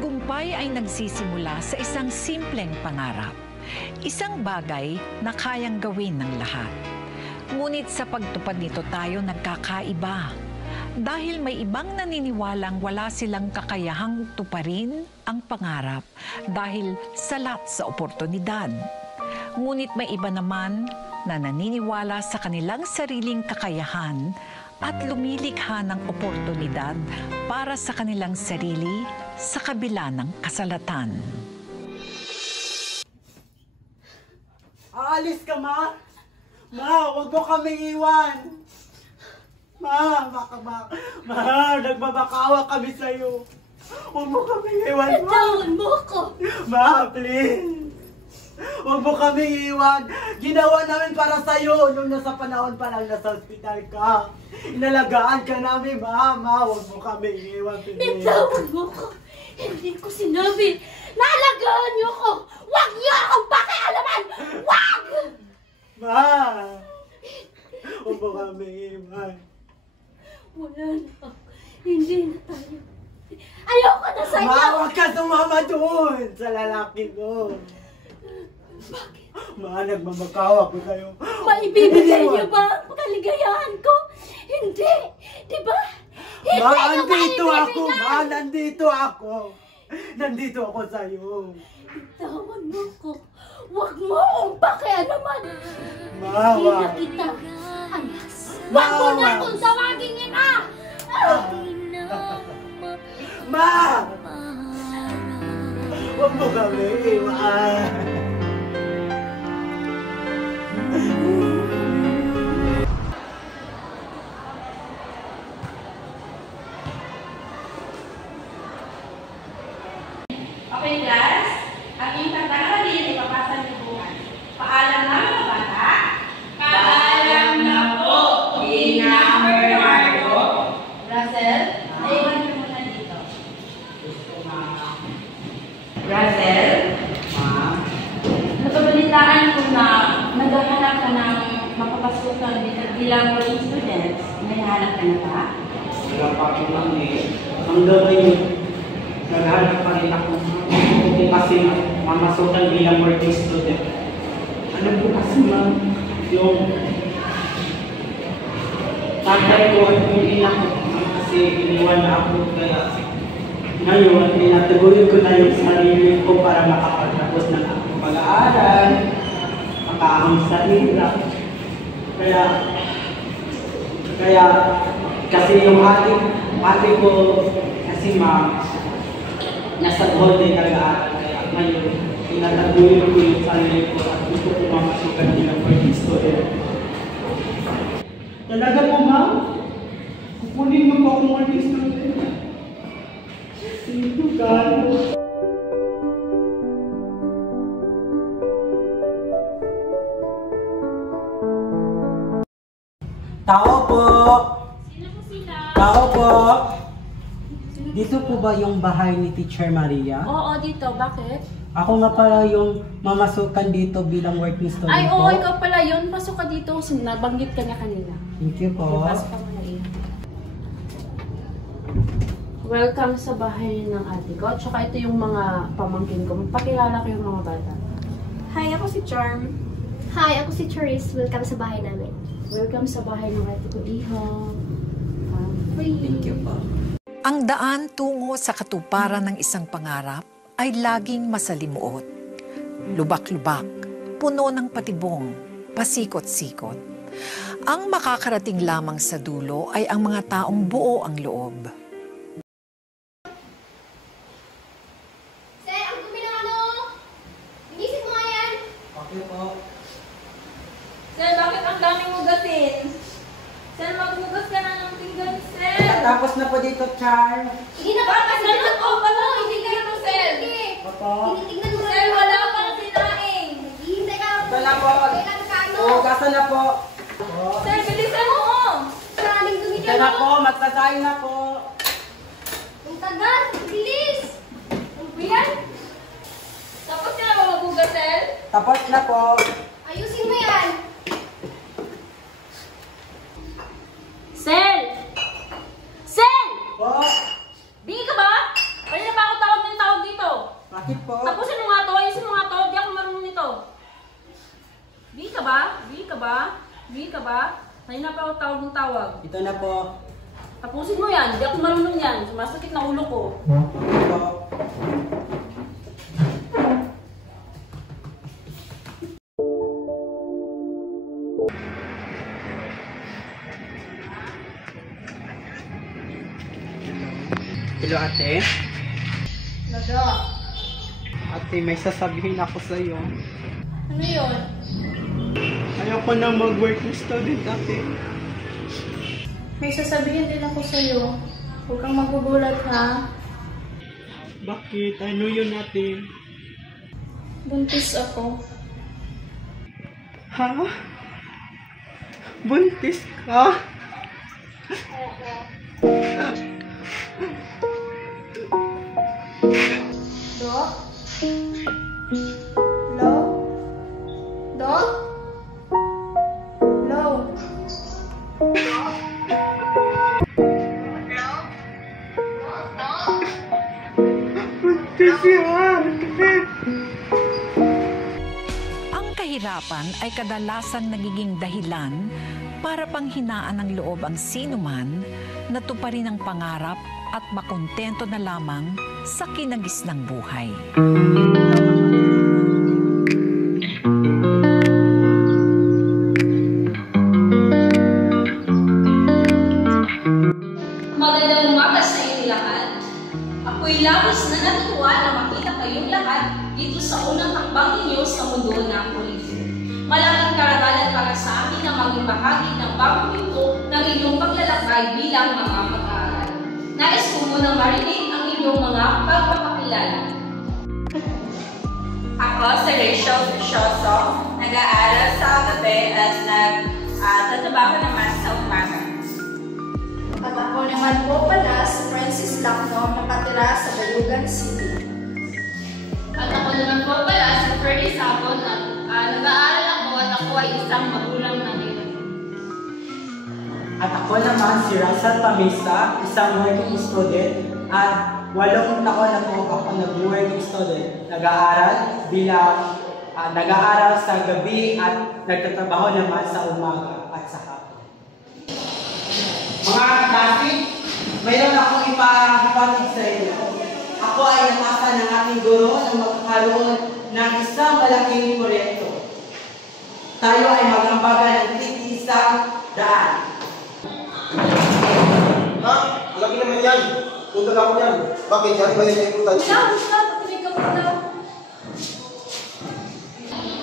tagumpay ay nagsisimula sa isang simpleng pangarap. Isang bagay na kayang gawin ng lahat. Ngunit sa pagtupad nito tayo nagkakaiba. Dahil may ibang naniniwalang wala silang kakayahang tuparin ang pangarap dahil salat sa oportunidad. Ngunit may iba naman na naniniwala sa kanilang sariling kakayahan at lumilikha ng oportunidad para sa kanilang sarili sa kabila ng kasalatan. Aalis ka, Ma? Ma, huwag mo kaming iwan. Ma, nagbabakawa kami sa'yo. Huwag mo kaming iwan, Ma. Bitawan mo ako. Ma, please. Huwag mo kaming iwan. Ginawa namin para sa'yo nung nasa panahon pa lang nasa ospital ka. Inalagaan ka namin, Ma. Ma, huwag mo kaming iwan, please. Bitawan mo ako. Hindi ko sinabi. Naalagaan niyo ako. Huwag niyo akong pakialaman. Huwag! Ma, huwag mo kaming iwan. Wala na. Hindi na tayo. Ayoko na sa'yo. Ma, huwag ka sumama doon sa lalaki mo. Bakit? Ma, nagmamakawa ko sa'yo. Maibibigay niyo ba ang kaligayahan ko? Hindi. Diba? Hindi Ma, ko nandito ako. maibibigay. Ma, nandito ako. Nandito ako sa'yo. Bitawan mo ako. Huwag mo akong pakialaman. Ma, Hindi na wag. kita anas. Ma, Huwag mo na wag. akong tawagin ina. Ma! Huwag mo kami iwan. Okay, class. Ang inyong tantangan din ipapasa niyo bukas. Paalam na mga bata. Paalam na po. Ina Bernardo. Russell, naiwan niyo muna dito. Russell, napabalitaan ko na naghahanap ka ng mapapasukan bilang working students. May hanap ka na ba? Wala pa ako lang eh. Hanggang ngayon, naghahanap pa rin ako kung kasi mamasukan bilang working student. Alam ko kasi ma'am, yung tatay ko at yung ina ko kasi iniwan na ako kaya ngayon, tinatagulin ko na yung sarili ko para makapagtapos ng aking pag-aaral, makaahon sa hirap. Kaya kasi yung ate ko kasi ma'am, nasa holiday nag-aaral kaya ngayon, tinatagulin ko yung sarili ko at gusto ko mamasukan bilang working student. Talaga po ma'am? Kukunin mo po akong working student. Sino ka? Tao po! Sino po sila? Tao po! Dito po ba yung bahay ni Teacher Maria? Oo, dito. Bakit? Ako nga pala yung mamasukan dito bilang working student Ay, po. oo, ikaw pala yun. Pasok ka dito. Nabanggit ka niya kanina. Thank you po. Pasok ka muna eh. Welcome sa bahay ng ate ko. At saka ito yung mga pamangkin ko. Magpakilala ko yung mga bata. Hi, ako si Charm. Hi, ako si Charis. Welcome sa bahay namin. Welcome sa bahay ng ate ko, Iho. Thank you po. Ang daan tungo sa katuparan ng isang pangarap ay laging masalimuot. Lubak-lubak, puno ng patibong, pasikot-sikot. Ang makakarating lamang sa dulo ay ang mga taong buo ang loob. Sir, ang dumi ng ano? Inisip mo nga yan. Okay po. Sir, bakit ang daming hugasin? Sir, maghugas ka na ng pinggan, sir. Tapos na po dito, Char. Hindi na ba kasi Bakit ko pa mo? Hindi kayo mo, sir. Opo. Tinitignan mo Sir, wala pang sinaing. Hihintay ka. Wala po. Kailan ka ano? Hugasan na po. Sir, bilisan mo. Maraming dumi Ito dyan. na po, magsasayo na po. Ang tagal. Bilis. Ano ba yan? Tapos ka na ba maghugas, sir? Tapos na po. Ayusin mo yan. Sel! Sel! Po. Bingi ka ba? Kanina pa ako tawag ng tawag Ayun na pa ako tawag ng tawag. Ito na po. Tapusin mo yan. Hindi ako marunong yan. Sumasakit na ulo ko. Ito po. Hello ate. Naga. Ate, may sasabihin ako sa iyo. Ano yun? Ayoko na mag-working student ate. May sasabihin din ako sa'yo. Huwag kang magugulat ha. Bakit? Ano yun ate? Buntis ako. Ha? Buntis ka? Dok? Hello? Dok? Hello? Buntis yan! Ang kahirapan ay kadalasan nagiging dahilan para panghinaan ng loob ang sinuman na tuparin ang pangarap at makontento na lamang sa kinagisnang buhay. Magandang umaga sa inyo lahat. Ako'y labis na natutuwa na makita kayong lahat dito sa unang hakbang ninyo sa mundo ng pulisyo. Malaking karangalan para sa amin na maging bahagi ng bagong yugto ng inyong paglalakbay bilang mga mag-aaral. Nais ko munang marinig ang inyong mga pagpapakilala. Ako si Rachel Vicioso, nag-aaral sa gabi at nagtatrabaho naman sa umaga. At ako naman po pala si Francis Lacno, nakatira sa Bayugan City. At ako naman po pala si Ferdy Sabon at nag-aaral ako at ako ay isang magulang na ngayon. At ako naman si Russell Pamisa, isang working student at 8 taon na po ako nag-working student. Nag-aaral sa gabi at nagtatrabaho naman sa umaga at sa hapon. Mga klase, mayroon akong ipahibatid sa inyo. Ako ay namasa ng ating guro na magkakaroon ng isang malaking proyekto. Tayo ay mag-ambagan ng isang daan. Ha? Lagi naman yan. Punta na ako yan. Bakit? Yan ba yung importante?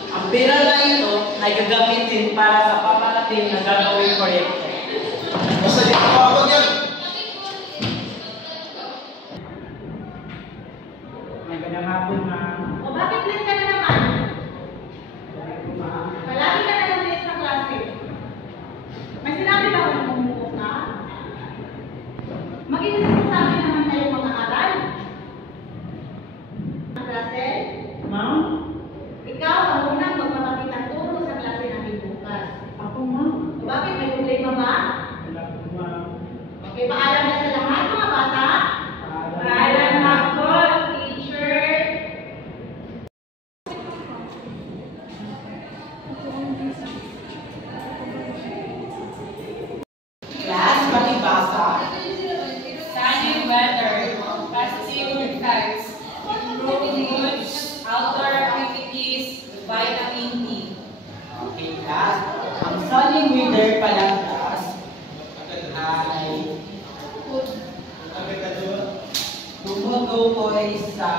Ang pera na ito ay gagamitin para sa paparating na gagawing proyekto. Basta di ako ako yan. Magandang hapon, ma'am. O bakit late ka na naman? Palagi ka na lang late sa klase. May sinabi ba kung bumukok na? Mag-inasal naman tayo mga aral. Ang klase? Ma'am? Ikaw ang unang magpapakita turo sa klase natin bukas. Ako, ma'am. O bakit may problema ba? Wala po, ma'am. Okay, paalam na sa lahat mga bata. Paalam na po, teacher. Class, makibasa. Sunny weather, positive times, improving moods, outdoor activities, vitamin D. Okay, class. Ang sunny weather palang class ay tumutukoy sa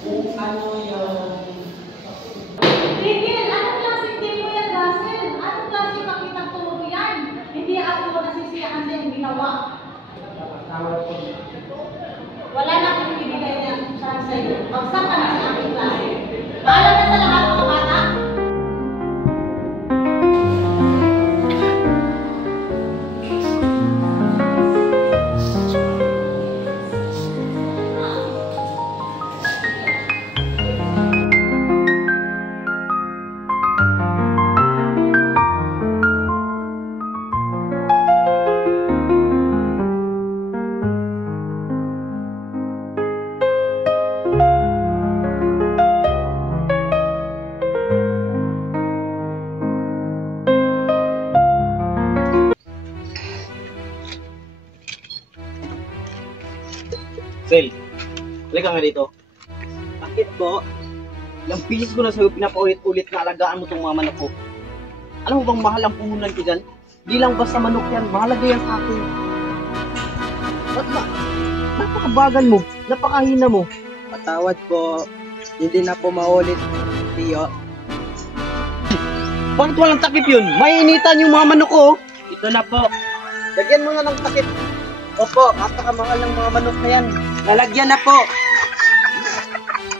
kung ano yung Tigil! Anong klaseng tiro yan, Russell? Anong klaseng pakitang turo yan? Hindi ako nasisiyahan sa yung ginawa. tawag ko. Wala na akong ibibigay niya sa iyo. Bagsak ka na sa aking klase. Paalam na sa lahat mga bata. Russell, halika nga dito. Bakit po? Yung pilis ko na sa'yo, pinapaulit-ulit na alagaan mo itong mga manok ko. Alam mo bang mahal ang puhunan ko dyan? Di lang basta manok yan, mahalaga yan sa akin. Ba't ba? Napakabagal mo, napakahina mo. Patawad po. Hindi na po maulit, Tio. Bakit walang takip yun? Mainitan yung mga manok ko. Ito na po. Lagyan mo nga ng takip. Opo, napakamahal ng mga manok na yan. Lalagyan na po.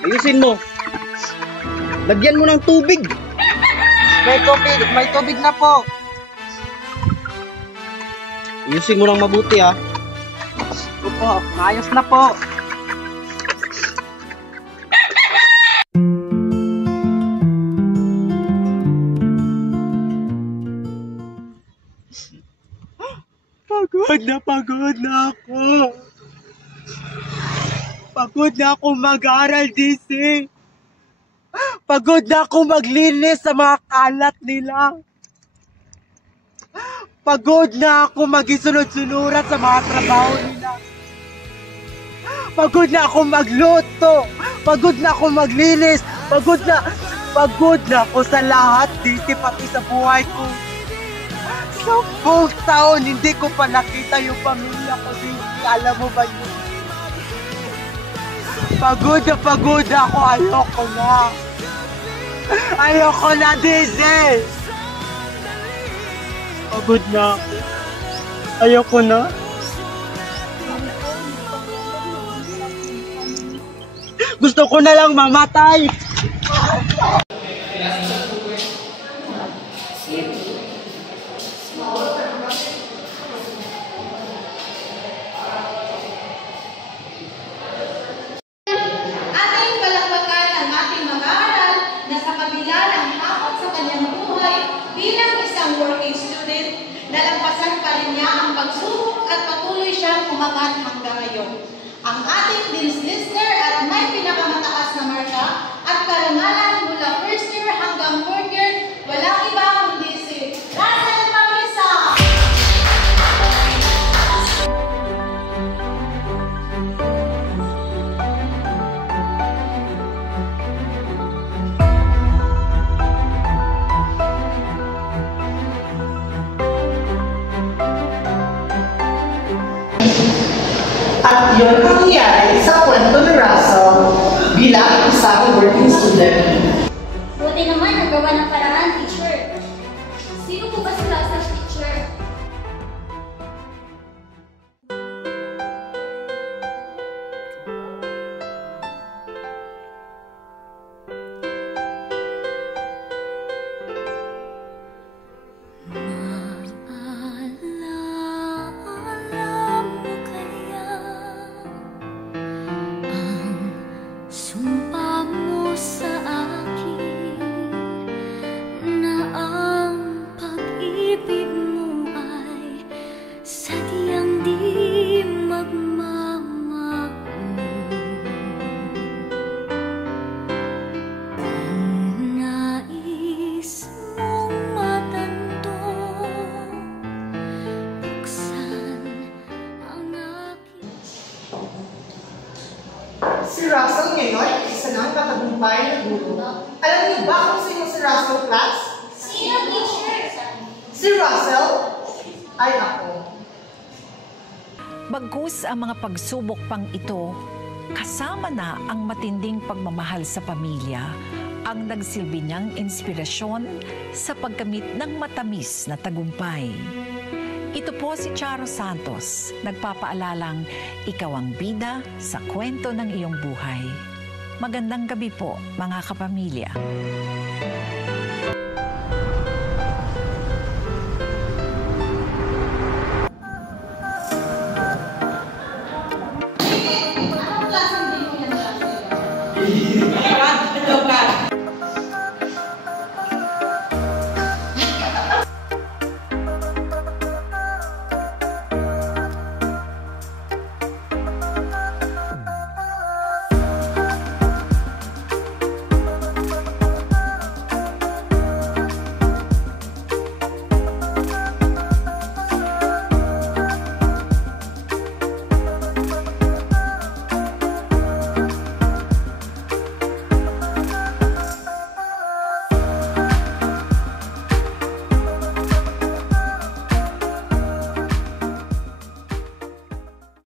Ayusin mo. Lagyan mo ng tubig. May tubig na po. Ayusin mo ng mabuti ha. Opo, maayos na po. Pagod na ako. Pagod na ako mag-aral, DC. Pagod na ako maglinis sa mga kalat nila. Pagod na ako magisunod-sunuran sa mga trabaho nila. Pagod na ako magluto. Pagod na ako maglinis. Pagod na ako sa lahat, DC, pati sa buhay ko. 10 taon, hindi ko pa nakita yung pamilya ko, DC. Alam mo ba yun? Pagod ako. Ayoko na. Ayoko na, DC. Pagod na ako. Ayoko na. Gusto ko na lang mamatay. Ating palakpakan ang ating mag-aaral na sa kabila ng hakot sa kanyang buhay bilang isang working student, nalampasan pa rin niya ang pagsubok at patuloy siyang umangat hanggang ngayon. Ang ating Dean's Lister at may pinakamataas na marka at karangalan mula first year hanggang fourth year, walang iba kundi si Russell Mabisa! At yun ang nangyari sa kwento ni Russell bilang isang working student. Buti naman nagawa ng paraan, teacher. Sino po ba si Russell, teacher? Sumpa mo sa akin na ang pag-ibig mo ay sadyang di magmamahal. Kung nais mong matanto, buksan ang aking... Si Russell ngayon, isa ng matagumpay na guro. Alam niyo ba kung sino si Russell, class? Sino, teacher? Si Russell ay ako. Bagkus ang mga pagsubok pang ito, kasama na ang matinding pagmamahal sa pamilya, ang nagsilbi niyang inspirasyon sa pagkamit ng matamis na tagumpay. Ito po si Charo Santos, nagpapaalalang ikaw ang bida sa kwento ng iyong buhay. Magandang gabi po, mga kapamilya.